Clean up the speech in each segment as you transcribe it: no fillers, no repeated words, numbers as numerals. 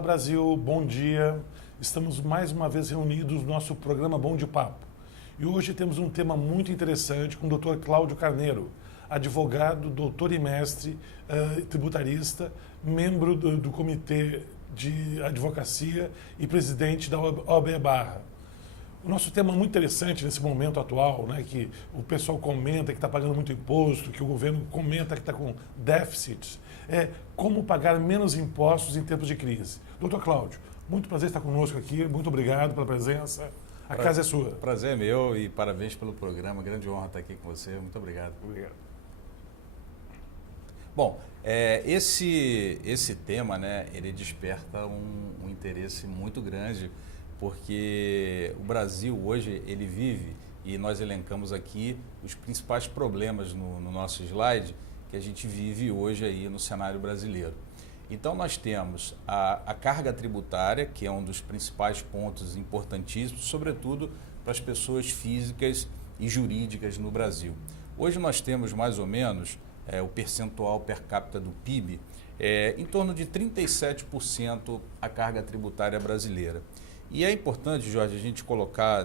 Olá Brasil, bom dia. Estamos mais uma vez reunidos no nosso programa Bom de Papo. E hoje temos um tema muito interessante com o Dr. Cláudio Carneiro, advogado, doutor e mestre, tributarista, membro do Comitê de Advocacia e presidente da OAB Barra. O nosso tema é muito interessante nesse momento atual, né, que o pessoal comenta que está pagando muito imposto, que o governo comenta que está com déficits, é como pagar menos impostos em tempos de crise. Doutor Cláudio, muito prazer estar conosco aqui, muito obrigado pela presença. A casa é sua. Prazer é meu e parabéns pelo programa, grande honra estar aqui com você, muito obrigado. Obrigado. Bom, esse tema, né, ele desperta um interesse muito grande, porque o Brasil hoje ele vive, e nós elencamos aqui os principais problemas no nosso slide, que a gente vive hoje aí no cenário brasileiro. Então nós temos a carga tributária, que é um dos principais pontos importantíssimos, sobretudo para as pessoas físicas e jurídicas no Brasil. Hoje nós temos mais ou menos o percentual per capita do PIB, em torno de 37% a carga tributária brasileira. E é importante, Jorge, a gente colocar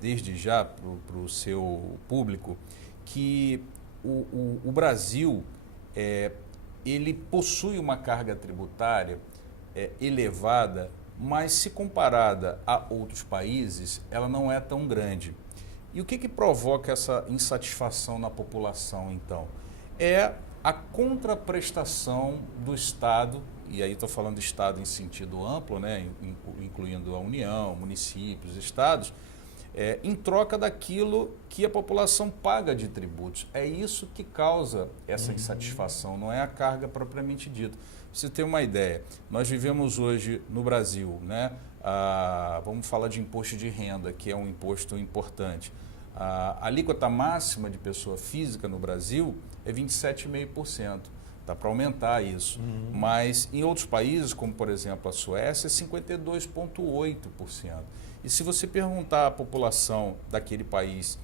desde já para o seu público que o Brasil ele possui uma carga tributária elevada, mas se comparada a outros países, ela não é tão grande. E o que provoca essa insatisfação na população, então? É a contraprestação do Estado, e aí estou falando de Estado em sentido amplo, né, incluindo a União, municípios, estados, em troca daquilo que a população paga de tributos. É isso que causa essa insatisfação, não é a carga propriamente dita. Pra você ter uma ideia, nós vivemos hoje no Brasil, né, vamos falar de imposto de renda, que é um imposto importante. A alíquota máxima de pessoa física no Brasil é 27,5%. Dá para aumentar isso. Mas em outros países, como por exemplo a Suécia, é 52,8%. E se você perguntar à população daquele país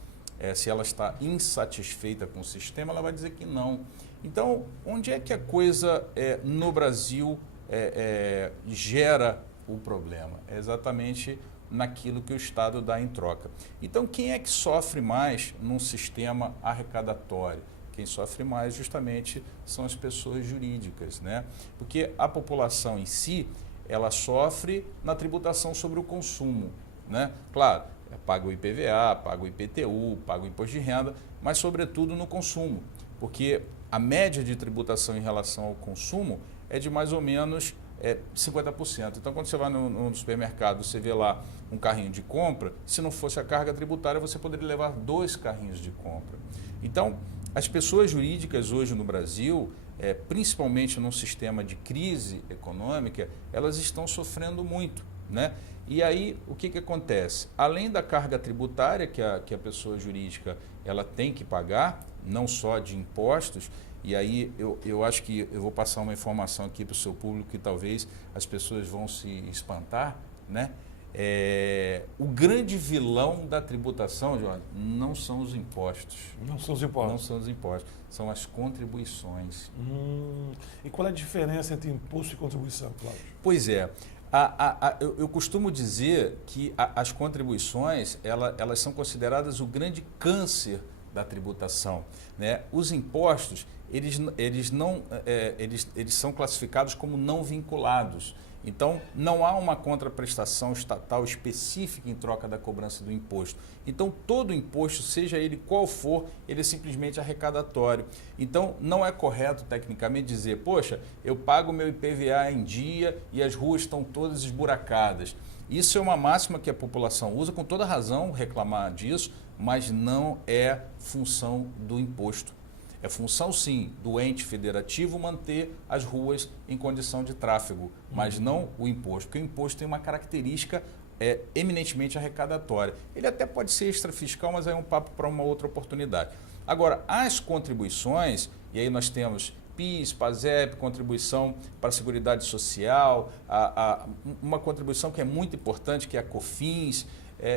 se ela está insatisfeita com o sistema, ela vai dizer que não. Então, onde é que a coisa no Brasil gera o problema? É exatamente naquilo que o Estado dá em troca. Então, quem é que sofre mais num sistema arrecadatório? Quem sofre mais justamente são as pessoas jurídicas, né? Porque a população em si, ela sofre na tributação sobre o consumo, né? Claro, paga o IPVA, paga o IPTU, paga o imposto de renda, mas sobretudo no consumo, porque a média de tributação em relação ao consumo é de mais ou menos 50%. Então, quando você vai no supermercado, você vê lá um carrinho de compra, se não fosse a carga tributária, você poderia levar 2 carrinhos de compra. Então, as pessoas jurídicas hoje no Brasil, principalmente num sistema de crise econômica, elas estão sofrendo muito, né? E aí, o que acontece? Além da carga tributária que a pessoa jurídica ela tem que pagar, não só de impostos, e aí eu acho que eu vou passar uma informação aqui para o seu público que talvez as pessoas vão se espantar, né? O grande vilão da tributação, Jorge, não são os impostos. Não são os impostos. Não são os impostos, são as contribuições. E qual é a diferença entre imposto e contribuição, Cláudio? Pois é. Eu costumo dizer que as contribuições elas são consideradas o grande câncer da tributação, né? Os impostos eles são classificados como não vinculados. Então, não há uma contraprestação estatal específica em troca da cobrança do imposto. Então, todo imposto, seja ele qual for, ele é simplesmente arrecadatório. Então, não é correto, tecnicamente, dizer, poxa, eu pago meu IPVA em dia e as ruas estão todas esburacadas. Isso é uma máxima que a população usa, com toda razão, reclamar disso, mas não é função do imposto. É função, sim, do ente federativo manter as ruas em condição de tráfego, mas não o imposto, porque o imposto tem uma característica eminentemente arrecadatória. Ele até pode ser extrafiscal, mas é um papo para uma outra oportunidade. Agora, as contribuições, e aí nós temos PIS, PASEP, contribuição para a Seguridade Social, uma contribuição que é muito importante, que é a COFINS.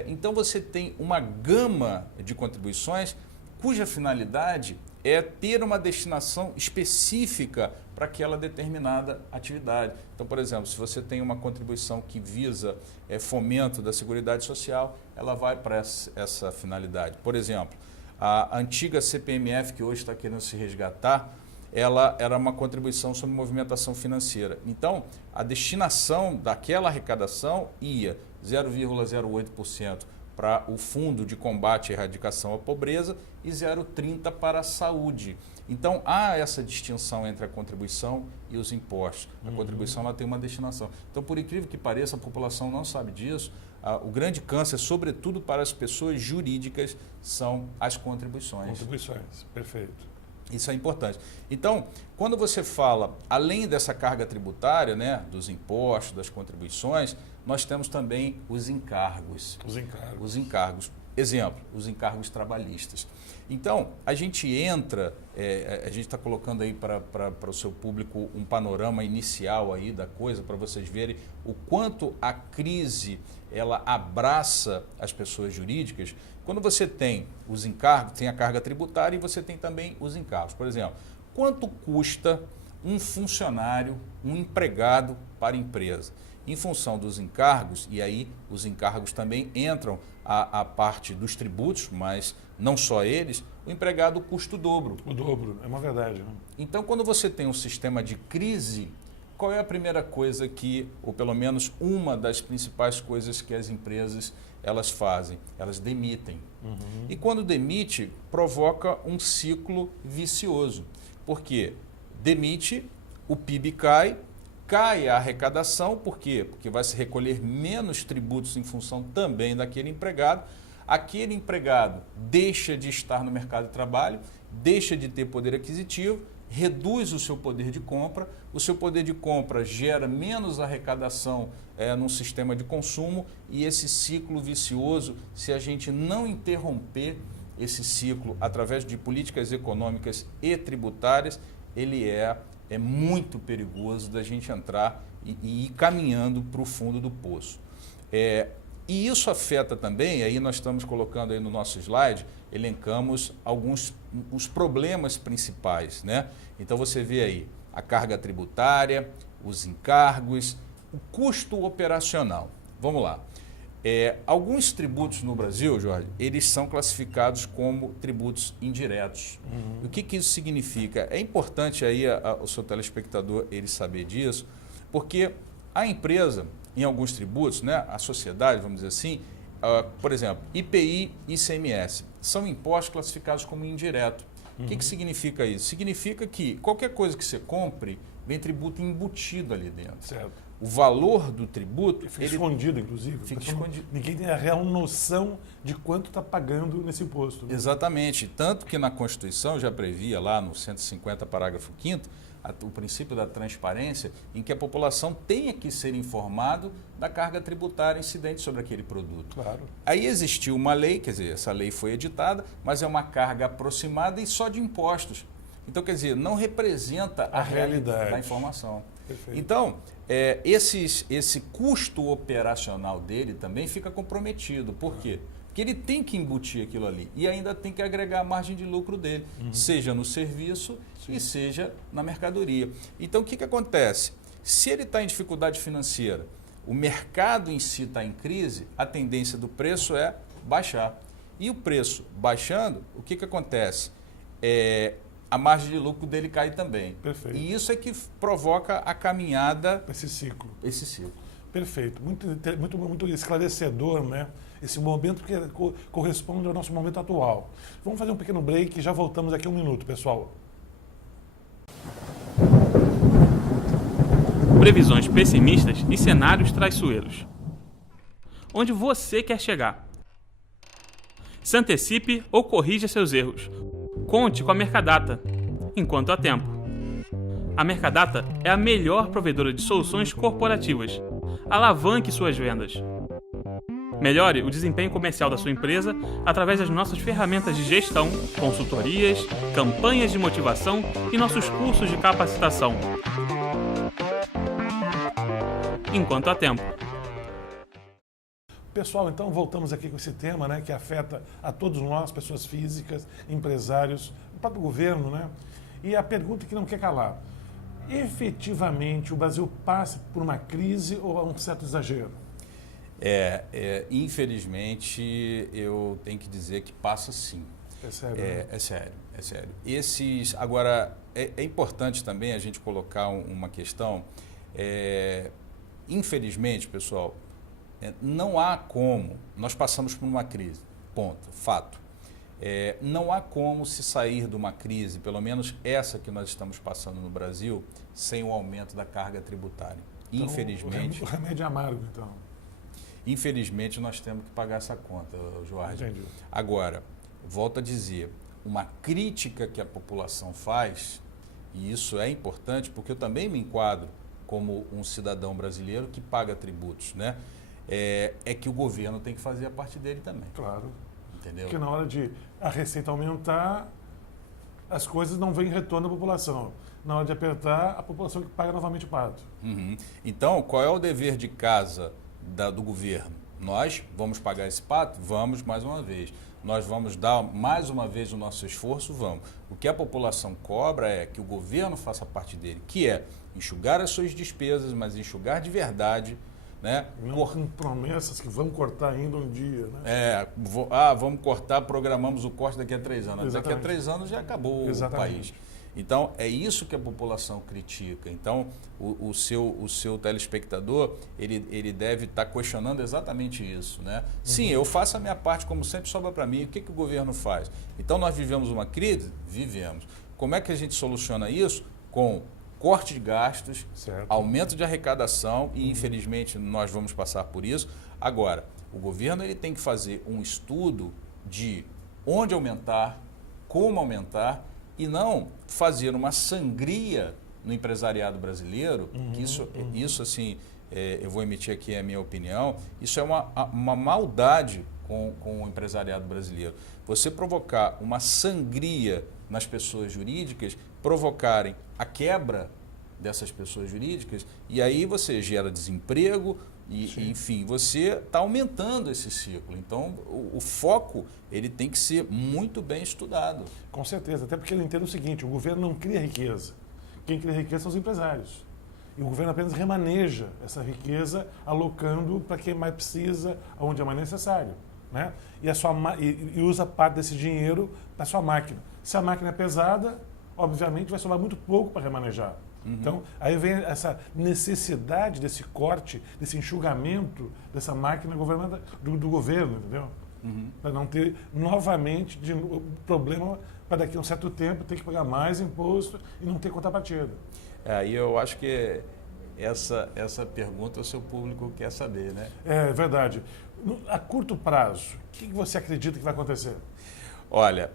Então, você tem uma gama de contribuições cuja finalidade é ter uma destinação específica para aquela determinada atividade. Então, por exemplo, se você tem uma contribuição que visa fomento da Seguridade Social, ela vai para essa finalidade. Por exemplo, a antiga CPMF, que hoje está querendo se resgatar, ela era uma contribuição sobre movimentação financeira. Então, a destinação daquela arrecadação ia 0,08% para o Fundo de Combate e Erradicação à Pobreza e 0,30% para a saúde. Então, há essa distinção entre a contribuição e os impostos. A contribuição ela tem uma destinação. Então, por incrível que pareça, a população não sabe disso. O grande câncer, sobretudo para as pessoas jurídicas, são as contribuições. Contribuições, perfeito. Isso é importante. Então, quando você fala, além dessa carga tributária, né, dos impostos, das contribuições, nós temos também os encargos. Os encargos. Exemplo, os encargos trabalhistas. Então, a gente entra, a gente está colocando aí para o seu público um panorama inicial aí da coisa, para vocês verem o quanto a crise ela abraça as pessoas jurídicas. Quando você tem os encargos, tem a carga tributária e você tem também os encargos. Por exemplo, quanto custa um funcionário, um empregado para a empresa? Em função dos encargos, e aí os encargos também entram a parte dos tributos, mas não só eles, o empregado custa o dobro. O dobro, é uma verdade. Né? Então, quando você tem um sistema de crise, qual é a primeira coisa que, ou pelo menos uma das principais coisas que as empresas elas fazem? Elas demitem. E quando demite, provoca um ciclo vicioso. Por quê? Demite, o PIB cai a arrecadação, por quê? Porque vai se recolher menos tributos em função também daquele empregado. Aquele empregado deixa de estar no mercado de trabalho, deixa de ter poder aquisitivo, reduz o seu poder de compra, o seu poder de compra gera menos arrecadação num sistema de consumo e esse ciclo vicioso, se a gente não interromper esse ciclo através de políticas econômicas e tributárias, ele é muito perigoso da gente entrar e ir caminhando para o fundo do poço. E isso afeta também, aí nós estamos colocando aí no nosso slide, elencamos os problemas principais, né? Então você vê aí a carga tributária, os encargos, o custo operacional. Vamos lá. Alguns tributos no Brasil, Jorge, eles são classificados como tributos indiretos. O que isso significa? É importante aí o seu telespectador ele saber disso, porque a empresa, em alguns tributos, né, a sociedade, vamos dizer assim, por exemplo, IPI e ICMS, são impostos classificados como indireto. O que significa isso? Significa que qualquer coisa que você compre, vem tributo embutido ali dentro. Certo. O valor do tributo... Fica escondido, inclusive. Fica escondido. Ninguém tem a real noção de quanto está pagando nesse imposto. Né? Exatamente. Tanto que na Constituição já previa lá no 150, parágrafo 5º, o princípio da transparência, em que a população tenha que ser informado da carga tributária incidente sobre aquele produto. Claro. Aí existiu uma lei, quer dizer, essa lei foi editada, mas é uma carga aproximada e só de impostos. Então, quer dizer, não representa a realidade da informação. Perfeito. Então, esse custo operacional dele também fica comprometido. Por quê? Porque ele tem que embutir aquilo ali e ainda tem que agregar a margem de lucro dele, seja no serviço e seja na mercadoria. Então, o que acontece? Se ele está em dificuldade financeira, o mercado em si está em crise, a tendência do preço é baixar. E o preço baixando, o que acontece? A margem de lucro dele cai também. Perfeito. E isso é que provoca a caminhada... Esse ciclo. Perfeito. Muito esclarecedor, né? Esse momento que corresponde ao nosso momento atual. Vamos fazer um pequeno break e já voltamos aqui 1 minuto, pessoal. Previsões pessimistas e cenários traiçoeiros. Onde você quer chegar? Se antecipe ou corrija seus erros. Conte com a Mercadata, enquanto há tempo. A Mercadata é a melhor provedora de soluções corporativas. Alavanque suas vendas. Melhore o desempenho comercial da sua empresa através das nossas ferramentas de gestão, consultorias, campanhas de motivação e nossos cursos de capacitação. Enquanto há tempo. Pessoal, então voltamos aqui com esse tema, né, que afeta a todos nós, pessoas físicas, empresários, o próprio governo, né? E a pergunta que não quer calar: efetivamente o Brasil passa por uma crise ou um certo exagero? Infelizmente, eu tenho que dizer que passa sim. É sério? Né? É sério, é sério. Agora, é importante também a gente colocar uma questão. Infelizmente, pessoal, não há como, nós passamos por uma crise, ponto, fato. Não há como se sair de uma crise, pelo menos essa que nós estamos passando no Brasil, sem o aumento da carga tributária. Então, Infelizmente. O remédio é amargo, então. Infelizmente, nós temos que pagar essa conta, Jorge. Entendi. Agora, volto a dizer, uma crítica que a população faz, e isso é importante, porque eu também me enquadro como um cidadão brasileiro que paga tributos, né? É que o governo tem que fazer a parte dele também. Claro. Entendeu? Porque na hora de a receita aumentar, as coisas não vêm em retorno à população. Na hora de apertar, a população que paga novamente o pato. Uhum. Então, qual é o dever de casa do governo? Nós vamos pagar esse pato? Vamos, mais uma vez. Nós vamos dar mais uma vez o nosso esforço? Vamos. O que a população cobra é que o governo faça parte dele, que é enxugar as suas despesas, mas enxugar de verdade, né? Não com promessas que vão cortar ainda um dia, né? Vamos cortar, programamos o corte daqui a 3 anos. Exatamente. Daqui a 3 anos já acabou Exatamente. o país. Então, é isso que a população critica. Então, o seu telespectador, ele deve estar questionando exatamente isso, né? Sim, eu faço a minha parte, como sempre sobra para mim. O que o governo faz? Então, nós vivemos uma crise? Vivemos. Como é que a gente soluciona isso? Com corte de gastos, Certo. aumento de arrecadação, e infelizmente nós vamos passar por isso. Agora, o governo ele tem que fazer um estudo de onde aumentar, como aumentar, e não fazer uma sangria no empresariado brasileiro, que isso assim, eu vou emitir aqui a minha opinião, isso é uma maldade com o empresariado brasileiro. Você provocar uma sangria nas pessoas jurídicas, provocarem a quebra dessas pessoas jurídicas, e aí você gera desemprego e enfim, você está aumentando esse ciclo. Então, o foco ele tem que ser muito bem estudado. Com certeza, até porque ele entende o seguinte: o governo não cria riqueza. Quem cria riqueza são os empresários. E o governo apenas remaneja essa riqueza, alocando para quem mais precisa, onde é mais necessário. Né? E usa parte desse dinheiro para a sua máquina. Se a máquina é pesada, obviamente vai sobrar muito pouco para remanejar. Então, aí vem essa necessidade desse corte, desse enxugamento dessa máquina do governo, entendeu? Para não ter novamente problema para daqui a um certo tempo ter que pagar mais imposto e não ter contrapartida. E eu acho que essa pergunta o seu público quer saber, né? É verdade. A curto prazo, o que você acredita que vai acontecer? Olha,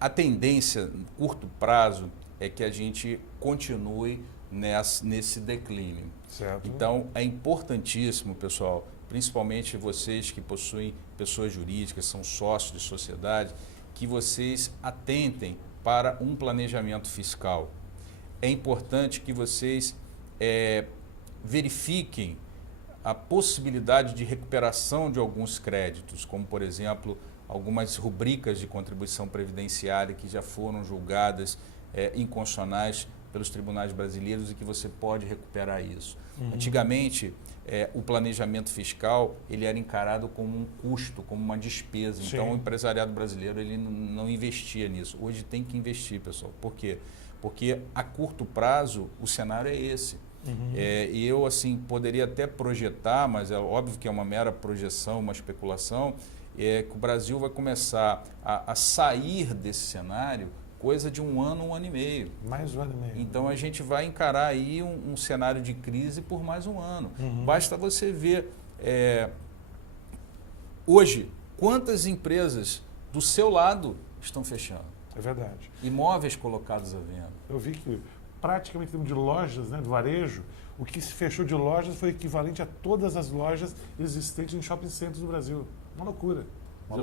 a tendência, curto prazo, é que a gente continue nesse declínio. Certo. Então, é importantíssimo, pessoal, principalmente vocês que possuem pessoas jurídicas, são sócios de sociedade, que vocês atentem para um planejamento fiscal. É importante que vocês verifiquem a possibilidade de recuperação de alguns créditos, como, por exemplo, algumas rubricas de contribuição previdenciária que já foram julgadas inconstitucionais pelos tribunais brasileiros e que você pode recuperar isso. Antigamente, o planejamento fiscal ele era encarado como um custo, como uma despesa. Sim. Então, o empresariado brasileiro ele não investia nisso. Hoje tem que investir, pessoal. Por quê? Porque a curto prazo o cenário é esse. E eu assim poderia até projetar, mas é óbvio que é uma mera projeção, uma especulação, que o Brasil vai começar a sair desse cenário coisa de um ano e meio. Mais um ano e meio. Então a gente vai encarar aí um cenário de crise por mais um ano. Basta você ver hoje quantas empresas do seu lado estão fechando. É verdade. Imóveis colocados à venda. Eu vi que praticamente em termos de lojas, né, do varejo, o que se fechou de lojas foi equivalente a todas as lojas existentes em shopping centers do Brasil. Uma loucura.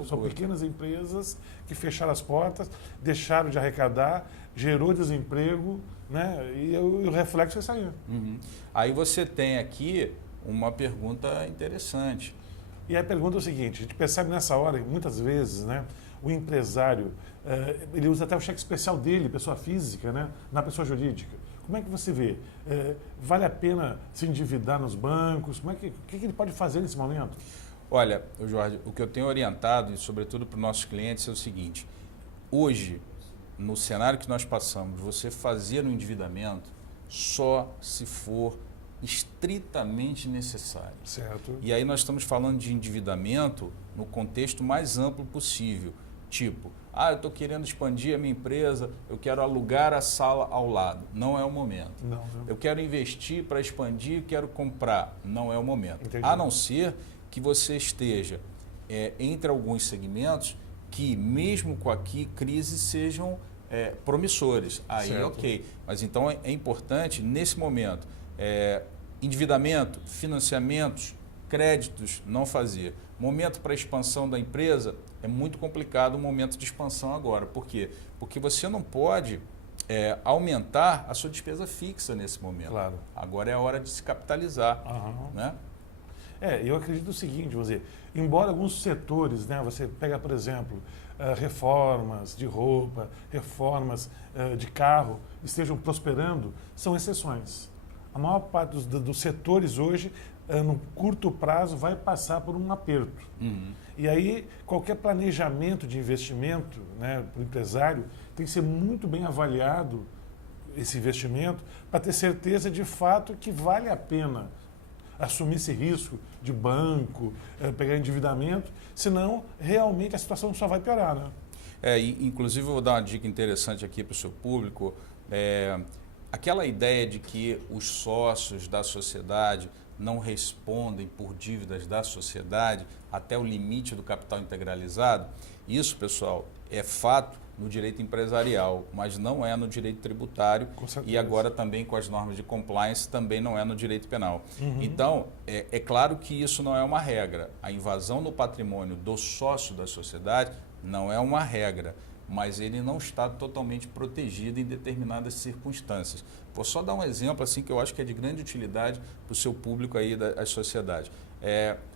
São pequenas empresas que fecharam as portas, deixaram de arrecadar, gerou desemprego, né? E o reflexo é saindo. Aí você tem aqui uma pergunta interessante. E a pergunta é o seguinte, a gente percebe nessa hora, muitas vezes, né, o empresário, ele usa até o cheque especial dele, pessoa física, né, na pessoa jurídica. Como é que você vê? Vale a pena se endividar nos bancos? O que ele pode fazer nesse momento? Olha, Jorge, o que eu tenho orientado, e sobretudo para os nossos clientes, é o seguinte. Hoje, no cenário que nós passamos, você fazer um endividamento só se for estritamente necessário. Certo. E aí nós estamos falando de endividamento no contexto mais amplo possível. Tipo, eu estou querendo expandir a minha empresa, eu quero alugar a sala ao lado. Não é o momento. Não. Eu quero investir para expandir, quero comprar. Não é o momento. Entendi. A não ser que você esteja entre alguns segmentos que, mesmo com a crise, sejam promissores. Aí, certo. ok. Mas então é importante, nesse momento, endividamento, financiamentos, créditos, não fazer. Momento para expansão da empresa, é muito complicado o momento de expansão agora. Por quê? Porque você não pode aumentar a sua despesa fixa nesse momento. Claro. Agora é a hora de se capitalizar. Né? Eu acredito o seguinte, você, embora alguns setores, né, você pega, por exemplo, reformas de roupa, reformas de carro, estejam prosperando, são exceções. A maior parte dos setores hoje, no curto prazo, vai passar por um aperto. E aí, qualquer planejamento de investimento, né, para o empresário, tem que ser muito bem avaliado esse investimento para ter certeza de fato que vale a pena assumir esse risco de banco, pegar endividamento, senão realmente a situação só vai piorar, né? Inclusive, eu vou dar uma dica interessante aqui para o seu público. Aquela ideia de que os sócios da sociedade não respondem por dívidas da sociedade até o limite do capital integralizado, isso, pessoal, é fato no direito empresarial, mas não é no direito tributário e agora também com as normas de compliance também não é no direito penal. Então, é claro que isso não é uma regra. A invasão no patrimônio do sócio da sociedade não é uma regra, mas ele não está totalmente protegido em determinadas circunstâncias. Vou só dar um exemplo assim que eu acho que é de grande utilidade para o seu público aí das sociedades.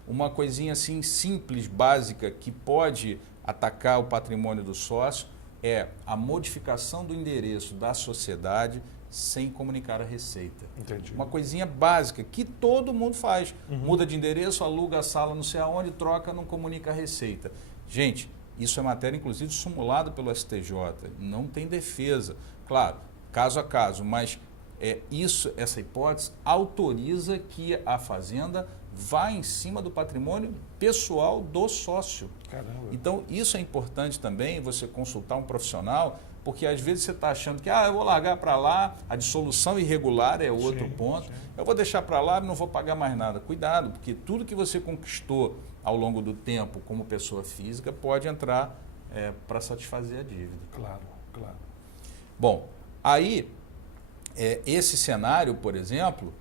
Uma coisinha assim simples, básica, que pode atacar o patrimônio do sócio é a modificação do endereço da sociedade sem comunicar a receita. Entendi. Uma coisinha básica que todo mundo faz. Muda de endereço, aluga a sala não sei aonde, troca, não comunica a receita. Gente, isso é matéria, inclusive, simulada pelo STJ. Não tem defesa. Claro, caso a caso, mas essa hipótese autoriza que a fazenda vá em cima do patrimônio pessoal do sócio. Caramba. Então, isso é importante também, você consultar um profissional, porque às vezes você está achando que eu vou largar para lá, a dissolução irregular é outro ponto, eu vou deixar para lá e não vou pagar mais nada. Cuidado, porque tudo que você conquistou ao longo do tempo como pessoa física pode entrar para satisfazer a dívida. Claro. Bom, aí, esse cenário, por exemplo...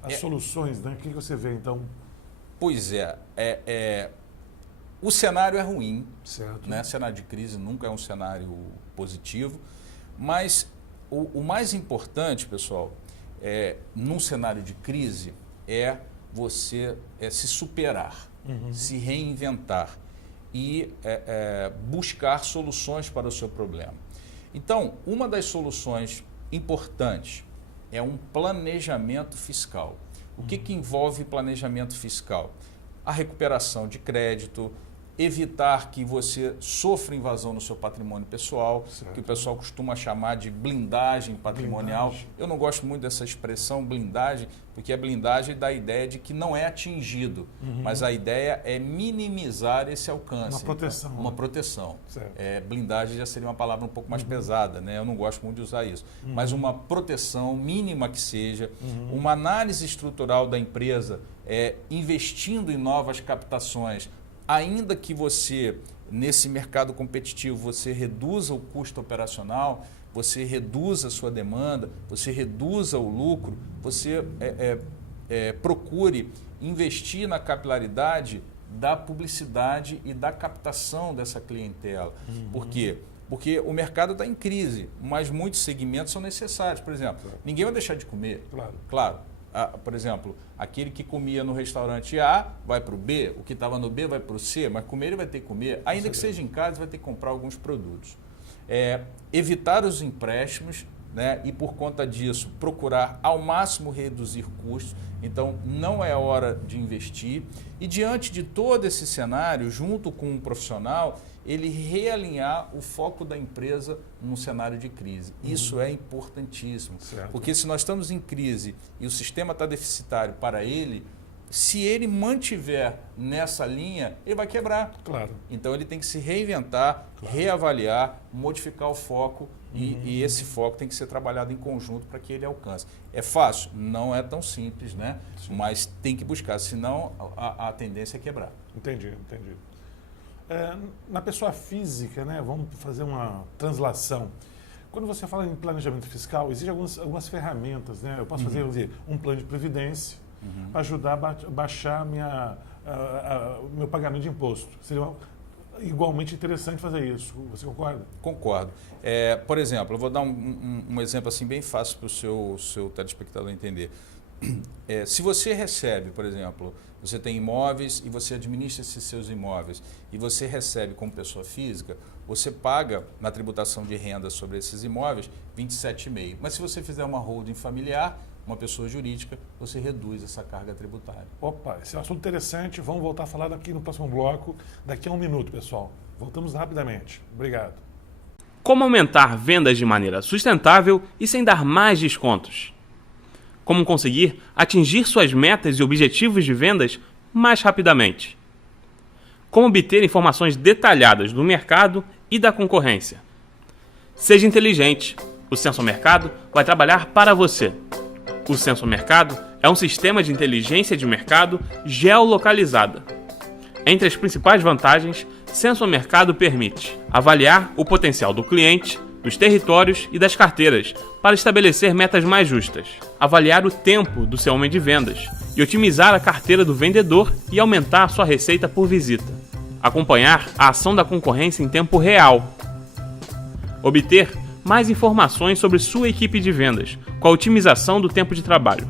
As soluções, né? O que você vê, então? Pois o cenário é ruim, certo. Né? Cenário de crise nunca é um cenário positivo, mas o mais importante, pessoal, num cenário de crise é você se superar, se reinventar e buscar soluções para o seu problema. Então, uma das soluções importantes é um planejamento fiscal. O que envolve planejamento fiscal? A recuperação de crédito, evitar que você sofra invasão no seu patrimônio pessoal, certo. Que o pessoal costuma chamar de blindagem patrimonial. Eu não gosto muito dessa expressão blindagem, porque a blindagem dá a ideia de que não é atingido, mas a ideia é minimizar esse alcance. Uma proteção. Então, uma proteção. Blindagem já seria uma palavra um pouco mais pesada, né? Eu não gosto muito de usar isso. Mas uma proteção mínima que seja, uma análise estrutural da empresa, investindo em novas captações, ainda que você, nesse mercado competitivo, você reduza o custo operacional, você reduza a sua demanda, você reduza o lucro, você procure investir na capilaridade da publicidade e da captação dessa clientela. Por quê? Porque o mercado está em crise, mas muitos segmentos são necessários. Por exemplo, ninguém vai deixar de comer. Claro. por exemplo, aquele que comia no restaurante A vai para o B, o que estava no B vai para o C, mas comer ele vai ter que comer, ainda que seja em casa, vai ter que comprar alguns produtos. Evitar os empréstimos, né, e por conta disso procurar ao máximo reduzir custos. Então não é hora de investir, e diante de todo esse cenário, junto com um profissional, ele realinhar o foco da empresa num cenário de crise. Isso é importantíssimo, porque se nós estamos em crise e o sistema está deficitário para ele, se ele mantiver nessa linha, ele vai quebrar. Claro. Então ele tem que se reinventar, reavaliar, modificar o foco, e esse foco tem que ser trabalhado em conjunto para que ele alcance. É fácil? Não é tão simples, né? Sim. Mas tem que buscar, senão a tendência é quebrar. Entendi. Na pessoa física, né, vamos fazer uma translação. Quando você fala em planejamento fiscal, existem algumas ferramentas, né? Eu posso fazer, vamos dizer, um plano de previdência, ajudar a baixar o meu pagamento de imposto. Seria igualmente interessante fazer isso. Você concorda? Concordo. Por exemplo, eu vou dar um exemplo assim bem fácil para o seu telespectador entender. Se você recebe, por exemplo, você tem imóveis e você administra esses seus imóveis e você recebe como pessoa física, você paga na tributação de renda sobre esses imóveis 27,5%. Mas se você fizer uma holding familiar, uma pessoa jurídica, você reduz essa carga tributária. Opa, esse é um assunto interessante. Vamos voltar a falar daqui no próximo bloco, daqui a 1 minuto, pessoal. Voltamos rapidamente. Obrigado. Como aumentar vendas de maneira sustentável e sem dar mais descontos? Como conseguir atingir suas metas e objetivos de vendas mais rapidamente? Como obter informações detalhadas do mercado e da concorrência? Seja inteligente. O Sensor Mercado vai trabalhar para você. O Sensor Mercado é um sistema de inteligência de mercado geolocalizada. Entre as principais vantagens, Sensor Mercado permite avaliar o potencial do cliente, dos territórios e das carteiras para estabelecer metas mais justas, avaliar o tempo do seu homem de vendas e otimizar a carteira do vendedor e aumentar a sua receita por visita, acompanhar a ação da concorrência em tempo real, obter mais informações sobre sua equipe de vendas com a otimização do tempo de trabalho,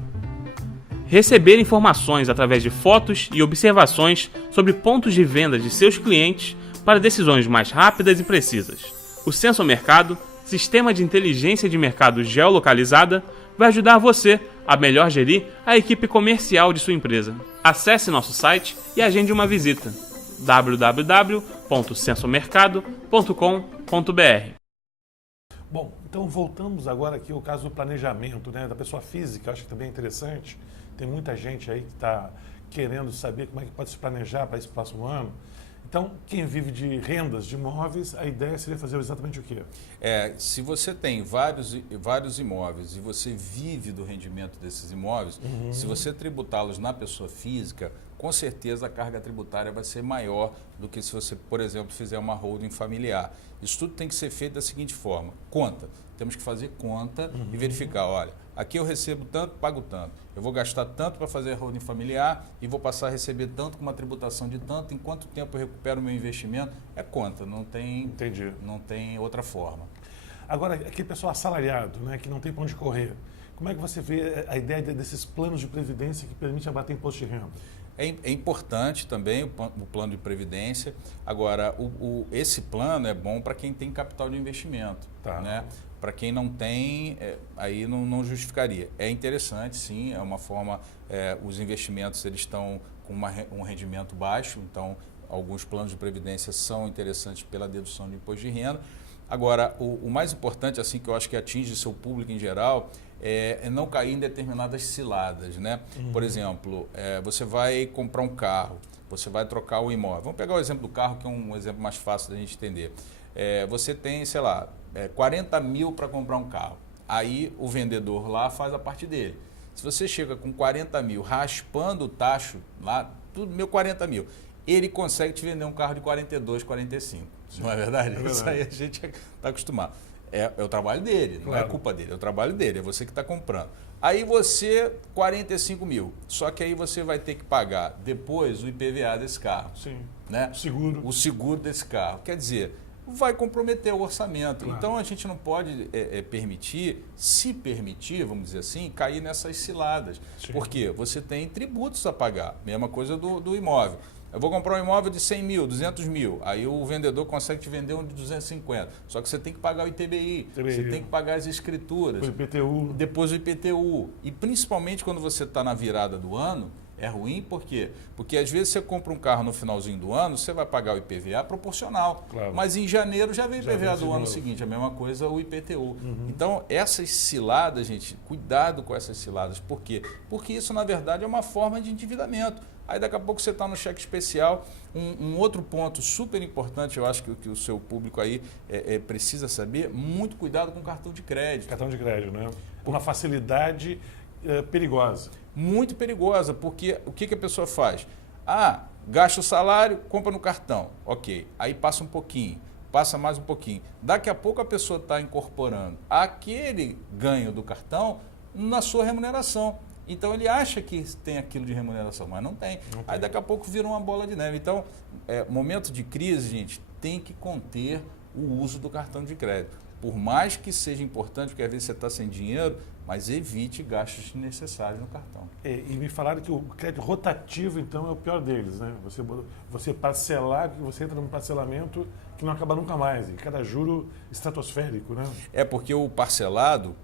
receber informações através de fotos e observações sobre pontos de venda de seus clientes para decisões mais rápidas e precisas. O Sensor Mercado, sistema de inteligência de mercado geolocalizada, vai ajudar você a melhor gerir a equipe comercial de sua empresa. Acesse nosso site e agende uma visita: www.sensormercado.com.br. Bom, então voltamos agora aqui ao caso do planejamento, né, da pessoa física. Acho que também é interessante. Tem muita gente aí que está querendo saber como é que pode se planejar para esse próximo ano. Então, quem vive de rendas de imóveis, a ideia seria fazer exatamente o quê? Se você tem vários imóveis e você vive do rendimento desses imóveis, se você tributá-los na pessoa física, com certeza a carga tributária vai ser maior do que se você, por exemplo, fizer uma holding familiar. Isso tudo tem que ser feito da seguinte forma: conta. Temos que fazer conta e verificar, olha, aqui eu recebo tanto, pago tanto. Eu vou gastar tanto para fazer a holding familiar e vou passar a receber tanto com uma tributação de tanto. Em quanto tempo eu recupero o meu investimento? É conta, não tem outra forma. Agora, aquele pessoal assalariado, né, que não tem para onde correr, como é que você vê a ideia desses planos de previdência que permitem abater imposto de renda? É importante também o plano de previdência. Agora, esse plano é bom para quem tem capital de investimento, né? Para quem não tem, aí não justificaria. É interessante, sim, é uma forma, os investimentos eles estão com um rendimento baixo, então alguns planos de previdência são interessantes pela dedução de imposto de renda. Agora, o mais importante, assim, que eu acho que atinge seu público em geral, é não cair em determinadas ciladas, né? Por exemplo, você vai comprar um carro, você vai trocar o imóvel. Vamos pegar o exemplo do carro, que é um exemplo mais fácil da gente entender. Você tem, sei lá, 40 mil para comprar um carro. Aí o vendedor lá faz a parte dele. Se você chega com 40 mil, raspando o tacho lá, tudo meu 40 mil, ele consegue te vender um carro de 42, 45. Sim. Não é verdade? É verdade. Isso aí a gente está acostumado. É o trabalho dele, não é culpa dele, é o trabalho dele, é você que está comprando. Aí você, 45 mil, só que aí você vai ter que pagar depois o IPVA desse carro. Sim. Né? Seguro. O seguro desse carro. Quer dizer, vai comprometer o orçamento. Claro. Então a gente não pode se permitir, vamos dizer assim, cair nessas ciladas. Sim. Porque você tem tributos a pagar, mesma coisa do imóvel. Eu vou comprar um imóvel de 100 mil, 200 mil, aí o vendedor consegue te vender um de 250. Só que você tem que pagar o ITBI, você tem que pagar as escrituras, o IPTU. depois o IPTU. E principalmente quando você está na virada do ano, é ruim por quê? Porque às vezes você compra um carro no finalzinho do ano, você vai pagar o IPVA proporcional. Claro. Mas em janeiro já vem o IPVA do ano novo. seguinte, a mesma coisa o IPTU. Então, essas ciladas, gente, cuidado com essas ciladas. Por quê? Porque isso, na verdade, é uma forma de endividamento. Aí daqui a pouco você está no cheque especial. Um outro ponto super importante, eu acho que o seu público aí precisa saber, muito cuidado com o cartão de crédito. Cartão de crédito, né? Uma facilidade perigosa. Muito perigosa, porque o que a pessoa faz? Gasta o salário, compra no cartão. Ok, aí passa um pouquinho, passa mais um pouquinho. Daqui a pouco a pessoa está incorporando aquele ganho do cartão na sua remuneração. Então ele acha que tem aquilo de remuneração, mas não tem. Aí daqui a pouco vira uma bola de neve. Então, momento de crise, gente, tem que conter o uso do cartão de crédito. Por mais que seja importante, porque às vezes você está sem dinheiro, mas evite gastos desnecessários no cartão. E me falaram que o crédito rotativo, então, é o pior deles, né? Você parcelar, você entra num parcelamento que não acaba nunca mais, e cada juro estratosférico, né? É porque o parcelado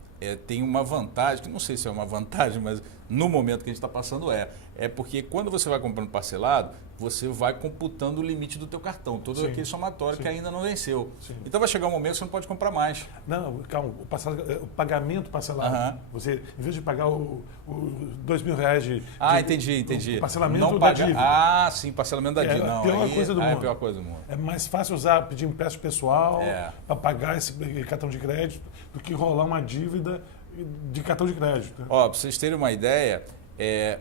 tem uma vantagem, que não sei se é uma vantagem, mas no momento que a gente está passando é porque quando você vai comprando parcelado, você vai computando o limite do teu cartão, todo aquele somatório que ainda não venceu. Sim. Então vai chegar um momento que você não pode comprar mais. Não, calma, o pagamento parcelado. Você, em vez de pagar os R$2.000 entendi. O parcelamento não da dívida. Sim, parcelamento da dívida. É a pior coisa do mundo. É a pior coisa do mundo. É mais fácil pedir empréstimo pessoal para pagar esse cartão de crédito do que rolar uma dívida de cartão de crédito. Né? Para vocês terem uma ideia,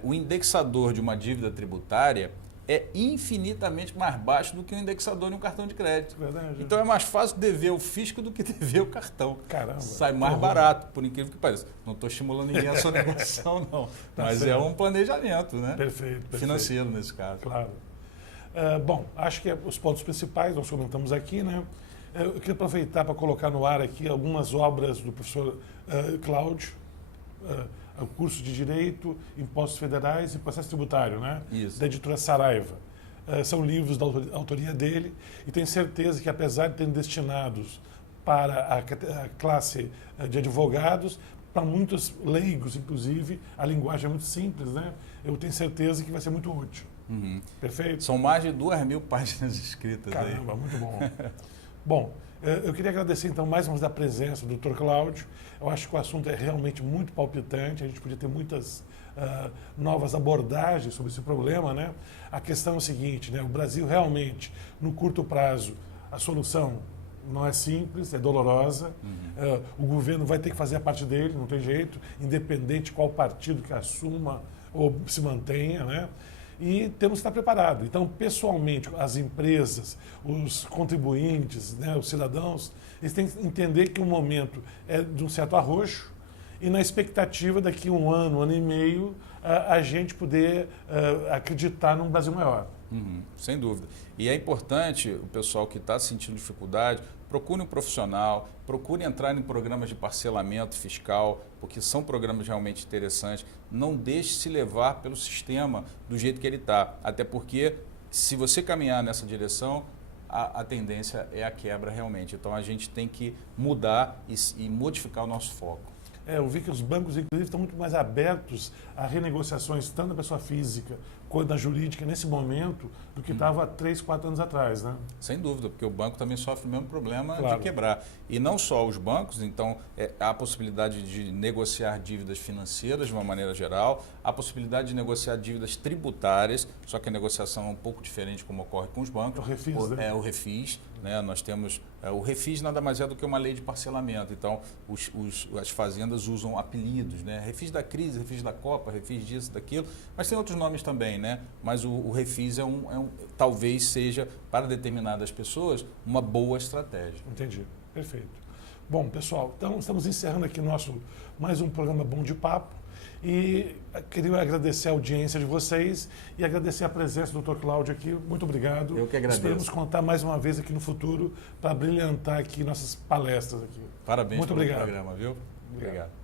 o indexador de uma dívida tributária é infinitamente mais baixo do que o indexador de um cartão de crédito. Verdade. Então é mais fácil dever o fisco do que dever o cartão. Caramba. Sai mais barato, por incrível que pareça. Não estou estimulando ninguém a sonegação, não. Mas certo. é um planejamento, né? Perfeito. Financeiro, nesse caso. Claro. Bom, acho que os pontos principais nós comentamos aqui, né? Eu queria aproveitar para colocar no ar aqui algumas obras do professor Cláudio, o curso de Direito, Impostos Federais e Processo Tributário, né? Isso. Da editora Saraiva. São livros da autoria dele e tenho certeza que, apesar de terem destinados para a classe de advogados, para muitos leigos, inclusive, a linguagem é muito simples, né? Eu tenho certeza que vai ser muito útil. Perfeito? São mais de 2.000 páginas escritas. Caramba, aí. muito bom. Bom, eu queria agradecer então mais uma vez a presença do Dr. Cláudio. Eu acho que o assunto é realmente muito palpitante, a gente podia ter muitas novas abordagens sobre esse problema, né? A questão é o seguinte, né? O Brasil realmente, no curto prazo, a solução não é simples, é dolorosa. O governo vai ter que fazer a parte dele, não tem jeito, independente de qual partido que assuma ou se mantenha, né? E temos que estar preparados. Então, pessoalmente, as empresas, os contribuintes, né, os cidadãos, eles têm que entender que o momento é de um certo arroxo e na expectativa daqui um ano e meio, a gente poder acreditar num Brasil maior. Sem dúvida. E é importante o pessoal que está sentindo dificuldade, procure um profissional, procure entrar em programas de parcelamento fiscal, porque são programas realmente interessantes. Não deixe se levar pelo sistema do jeito que ele está. Até porque, se você caminhar nessa direção, a tendência é a quebra realmente. Então, a gente tem que mudar e modificar o nosso foco. Eu vi que os bancos, inclusive, estão muito mais abertos a renegociações, tanto da pessoa física quanto da jurídica, nesse momento, do que estava há 3, 4 anos atrás, né? Sem dúvida, porque o banco também sofre o mesmo problema Claro. de quebrar. E não só os bancos, então há a possibilidade de negociar dívidas financeiras de uma maneira geral, há a possibilidade de negociar dívidas tributárias, só que a negociação é um pouco diferente como ocorre com os bancos. O refis, né? É o refis, né? Nós temos... o refis nada mais é do que uma lei de parcelamento. Então, as fazendas usam apelidos, né? Refis da crise, refis da Copa, refis disso, daquilo, mas tem outros nomes também, né? Mas o refis talvez seja, para determinadas pessoas, uma boa estratégia. Entendi. Perfeito. Bom, pessoal, então estamos encerrando aqui mais um programa Bom de Papo. E queria agradecer a audiência de vocês e agradecer a presença do Dr. Cláudio aqui. Muito obrigado. Eu que agradeço. Esperamos contar mais uma vez aqui no futuro para brilhantar aqui nossas palestras aqui. Parabéns Muito pelo obrigado. programa, viu? Obrigado.